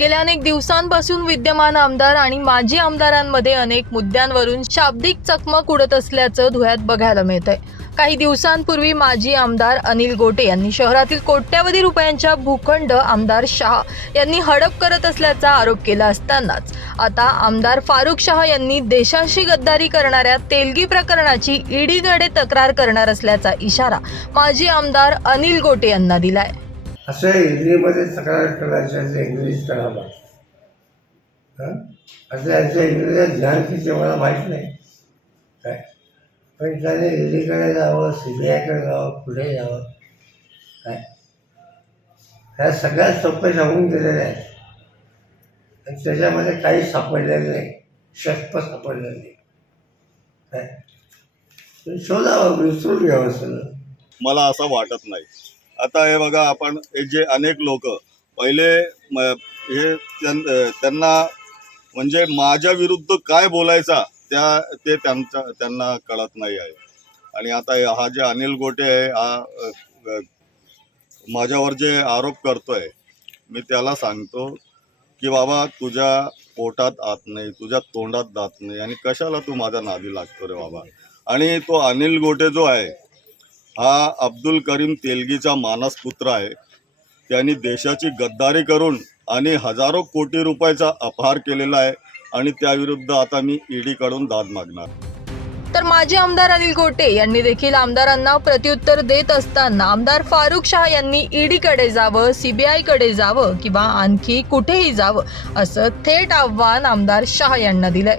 गेल्या अनेक दिवसांपासून विद्यमान आमदार आणि माजी आमदारांमध्ये अनेक मुद्द्यांवरून शाब्दिक चकमक उडत असल्याचं धुळ्यात बघायला मिळतंय. काही दिवसांपूर्वी माजी आमदार अनिल गोटे यांनी शहरातील कोट्यवधी रुपयांच्या भूखंड आमदार शहा यांनी हडप करत असल्याचा आरोप केला असतानाच. आता आमदार फारुख शहा यांनी देशाशी गद्दारी करणाऱ्या तेलगी प्रकरणाची ईडीकडे तक्रार करणार असल्याचा इशारा माजी आमदार अनिल गोटे यांना दिलाय. असं हिंदीमध्ये तक्रार करायचं असं इंग्लिश करावं हां? असं याचं इंग्रजात ज्ञान किती मला माहीत नाही. काय? पण त्याने ईडीकडे जावं सी बी आयकडे जावं पुढे जावं. काय? ह्या सगळ्या चौकशा सांगून गेलेल्या आहेत. आणि त्याच्यामध्ये काही सापडलेलं नाही. शस्त्र सापडलेलं नाही. काय? शोधावं विसरून घ्यावं सगळं. मला असं वाटत नाही. आता हे बघा आपण हे जे अनेक लोक पहिले हे त्यां- त्यांना म्हणजे माझ्या विरुद्ध काय बोलायचा त्या ते त्यांच्या त्यांना कळत नाही आहे. आणि आता हा जे अनिल गोटे आहे हा माझ्यावर जे आरोप करतोय मी त्याला सांगतो की बाबा तुझ्या पोटात आत नाही तुझ्या तोंडात दात नाही आणि कशाला तू माझ्या नादी लागतो रे बाबा? आणि तो अनिल गोटे जो आहे हा अब्दुल करीम तेलगीचा मानस पुत्र आहे. त्यांनी देशाची गद्दारी करून आणि हजारो कोटी रुपयाचा अपहार केलेला आहे आणि त्याविरुद्ध आता मी ईडीकडून दाद मागणार. तर माजी आमदार अनिल गोटे यांनी देखील आमदारांना प्रत्युत्तर देत असताना आमदार फारुख शाह यांनी ईडीकडे जावं सीबीआयकडे जावं किंवा आणखी कुठेही जावं असं थेट आव्हान आमदार शाह यांना दिलंय.